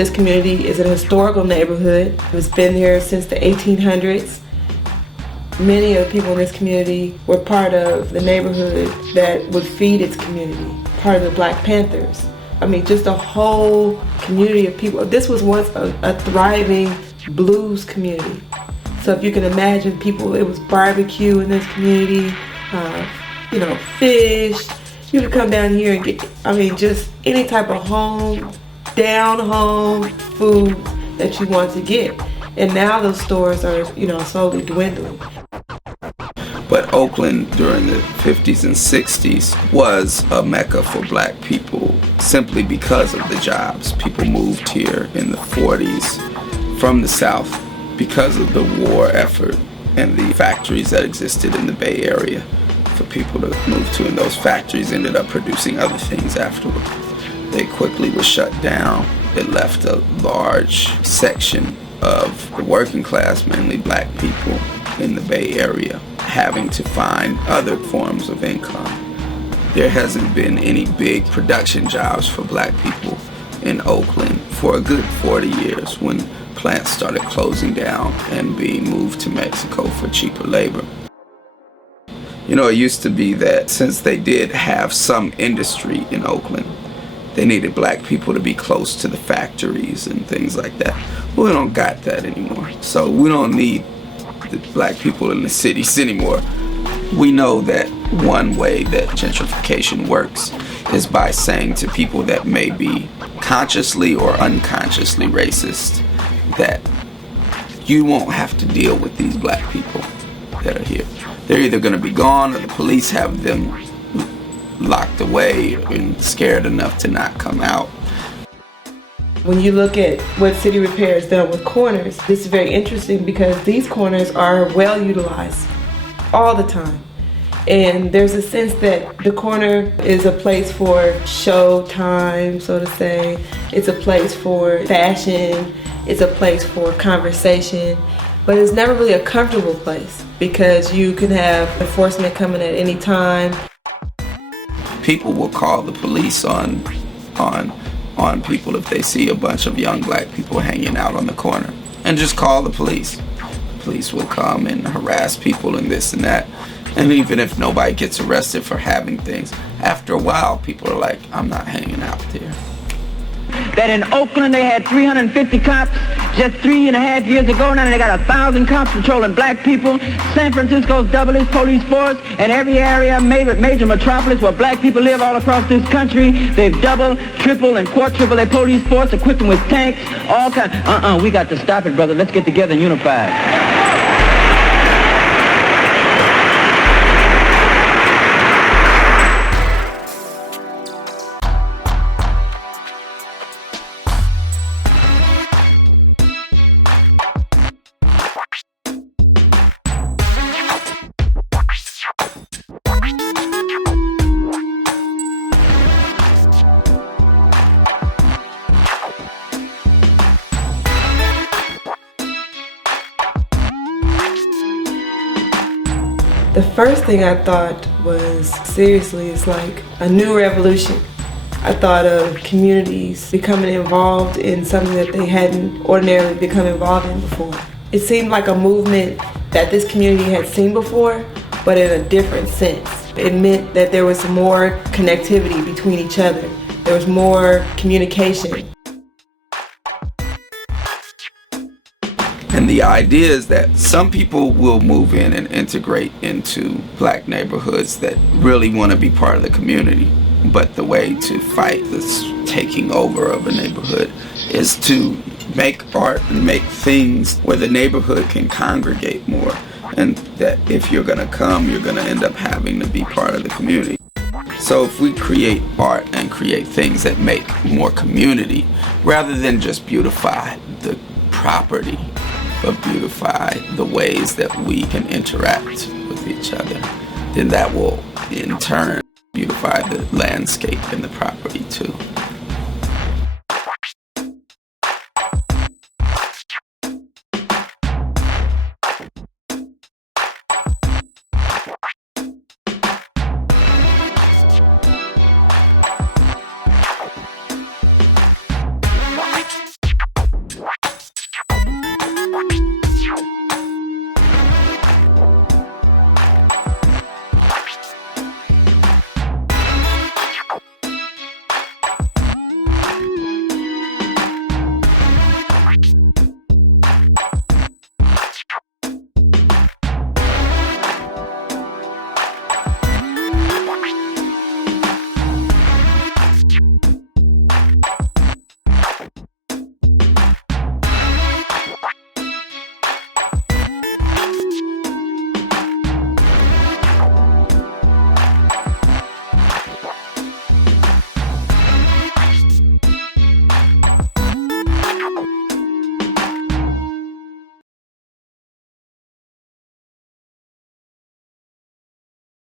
This community is an historical neighborhood. It's been here since the 1800s. Many of the people in this community were part of the neighborhood that would feed its community, part of the Black Panthers. I mean, just a whole community of people. This was once a thriving blues community. So if you can imagine people, it was barbecue in this community, fish. You could come down here and get, just any type of down home food that you want to get. And now those stores are, slowly dwindling. But Oakland during the 50s and 60s was a mecca for Black people simply because of the jobs. People moved here in the 40s from the South because of the war effort and the factories that existed in the Bay Area for people to move to. And those factories ended up producing other things afterward. They quickly were shut down. It left a large section of the working class, mainly Black people in the Bay Area, having to find other forms of income. There hasn't been any big production jobs for Black people in Oakland for a good 40 years when plants started closing down and being moved to Mexico for cheaper labor. It used to be that since they did have some industry in Oakland, they needed Black people to be close to the factories and things like that. Well, we don't got that anymore. So we don't need the Black people in the cities anymore. We know that one way that gentrification works is by saying to people that may be consciously or unconsciously racist that you won't have to deal with these Black people that are here. They're either going to be gone or the police have them locked away and scared enough to not come out. When you look at what City Repair has done with corners, this is very interesting because these corners are well utilized all the time. And there's a sense that the corner is a place for show time, so to say. It's a place for fashion. It's a place for conversation. But it's never really a comfortable place because you can have enforcement coming at any time. People will call the police on people if they see a bunch of young Black people hanging out on the corner, and just call the police. The police will come and harass people and this and that. And even if nobody gets arrested for having things, after a while people are like, I'm not hanging out there. That in Oakland they had 350 cops just 3.5 years ago. Now they got 1,000 cops patrolling Black people. San Francisco's doubled its police force, and every area, major metropolis where Black people live all across this country, they've doubled, tripled, and quadrupled their police force, equipped them with tanks, all kinds. We got to stop it, brother. Let's get together and unify. The first thing I thought was, seriously, it's like a new revolution. I thought of communities becoming involved in something that they hadn't ordinarily become involved in before. It seemed like a movement that this community had seen before, but in a different sense. It meant that there was more connectivity between each other. There was more communication. And the idea is that some people will move in and integrate into Black neighborhoods that really want to be part of the community. But the way to fight this taking over of a neighborhood is to make art and make things where the neighborhood can congregate more. And that if you're going to come, you're going to end up having to be part of the community. So if we create art and create things that make more community, rather than just beautify the property, but beautify the ways that we can interact with each other, then that will in turn beautify the landscape and the property too.